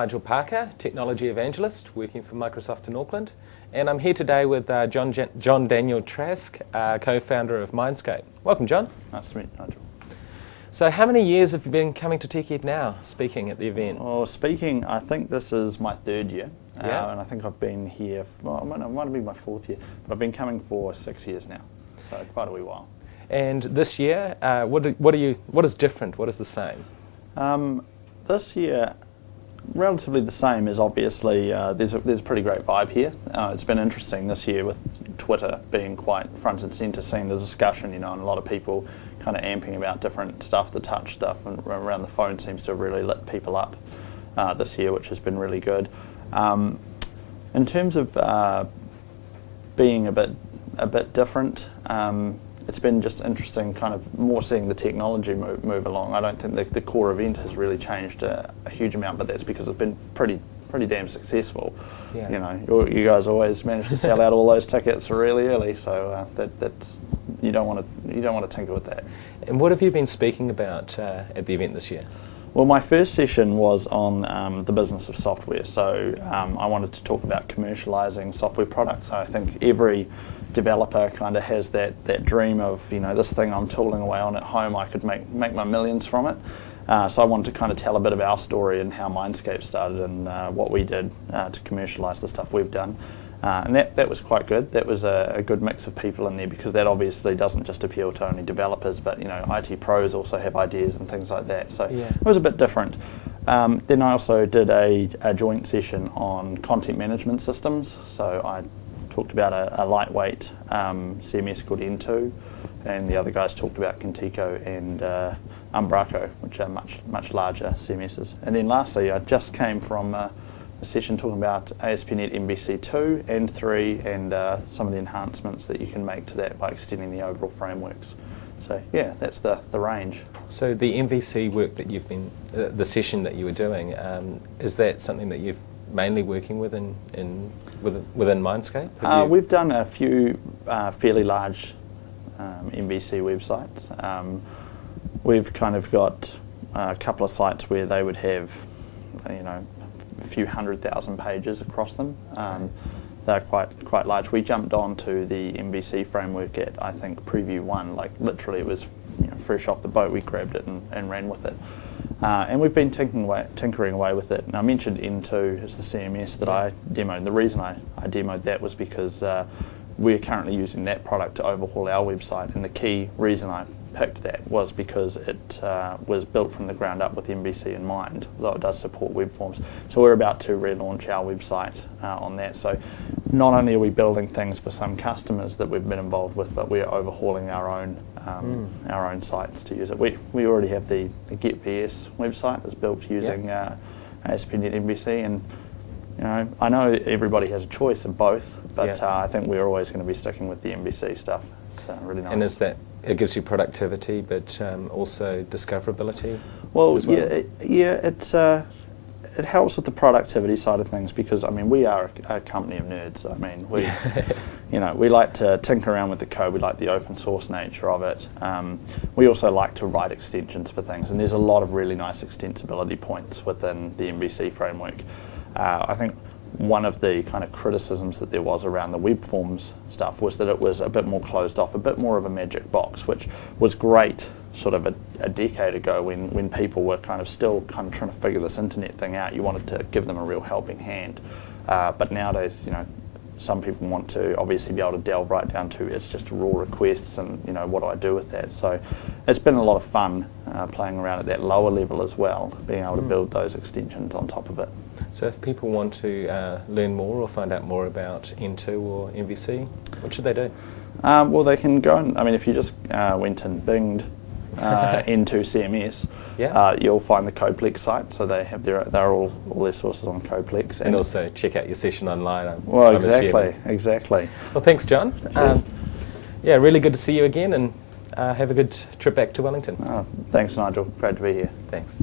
Nigel Parker, Technology Evangelist, working for Microsoft in Auckland, and I'm here today with John Daniel Trask, co-founder of Mindscape. Welcome, John. Nice to meet you, Nigel. So how many years have you been coming to TechEd now, speaking at the event? Well, speaking, I think this is my third year, and I think I've been here, it might be my fourth year, but I've been coming for 6 years now, so quite a wee while. And this year, what is different? What is the same? This year, relatively the same. Is obviously there's a pretty great vibe here. It's been interesting this year with Twitter being quite front and centre, seeing the discussion, and a lot of people kind of amping about different stuff. The touch stuff and around the phone seems to have really lit people up this year, which has been really good. In terms of being a bit different. It's been just interesting, kind of more seeing the technology move along. I don't think the core event has really changed a huge amount, but that's because it's been pretty damn successful. Yeah. You guys always manage to sell out all those tickets really early, so that's you don't want to tinker with that. And what have you been speaking about at the event this year? Well, my first session was on the business of software. So I wanted to talk about commercializing software products. I think every developer kind of has that dream of, this thing I'm tooling away on at home, I could make my millions from it. So I wanted to kind of tell a bit of our story and how Mindscape started and what we did to commercialize the stuff we've done. And that was quite good. That was a good mix of people in there, because that obviously doesn't just appeal to only developers, but IT pros also have ideas and things like that. So yeah. It was a bit different. Then I also did a joint session on content management systems. So I talked about a lightweight CMS called N2, and the other guys talked about Contico and Umbraco, which are much larger CMSs. And then lastly, I just came from a session talking about ASP.NET MVC 2 and 3 and some of the enhancements that you can make to that by extending the overall frameworks. So yeah, that's the range. So the MVC work that you've been, the session that you were doing, is that something that you've mainly working with within Mindscape? We've done a few fairly large MVC websites. We've kind of got a couple of sites where they would have, a few 100,000 pages across them. They're quite large. We jumped onto the MVC framework at, I think, Preview 1. Like literally, it was fresh off the boat. We grabbed it and ran with it. And we've been tinkering away with it. And I mentioned N2 as the CMS that I demoed. The reason I demoed that was because we're currently using that product to overhaul our website. And the key reason I picked that was because it was built from the ground up with MVC in mind, though it does support web forms. So we're about to relaunch our website on that. So not only are we building things for some customers that we've been involved with, but we're overhauling our own sites to use it. We already have the GetVS website that's built using ASP.NET MVC, and I know everybody has a choice of both, but I think we're always going to be sticking with the MVC stuff. It's really nice. And is that, it gives you productivity, but also discoverability? Well, it helps with the productivity side of things, because we are a company of nerds. We like to tinker around with the code. We like the open source nature of it. We also like to write extensions for things, and there's a lot of really nice extensibility points within the MVC framework. I think one of the kind of criticisms that there was around the web forms stuff was that it was a bit more closed off, a bit more of a magic box, which was great sort of a decade ago when people were still trying to figure this internet thing out. You wanted to give them a real helping hand. But nowadays, some people want to obviously be able to delve right down to it's just raw requests and, what do I do with that? So it's been a lot of fun playing around at that lower level as well, being able to build those extensions on top of it. So if people want to learn more or find out more about N2 or MVC, what should they do? Well, they can go and, if you just went and binged N2 CMS, you'll find the Codeplex site. So they have they're all their sources on Codeplex, and also check out your session online. Well, exactly. Well, thanks, John. Really good to see you again, and have a good trip back to Wellington. Thanks, Nigel. Great to be here. Thanks.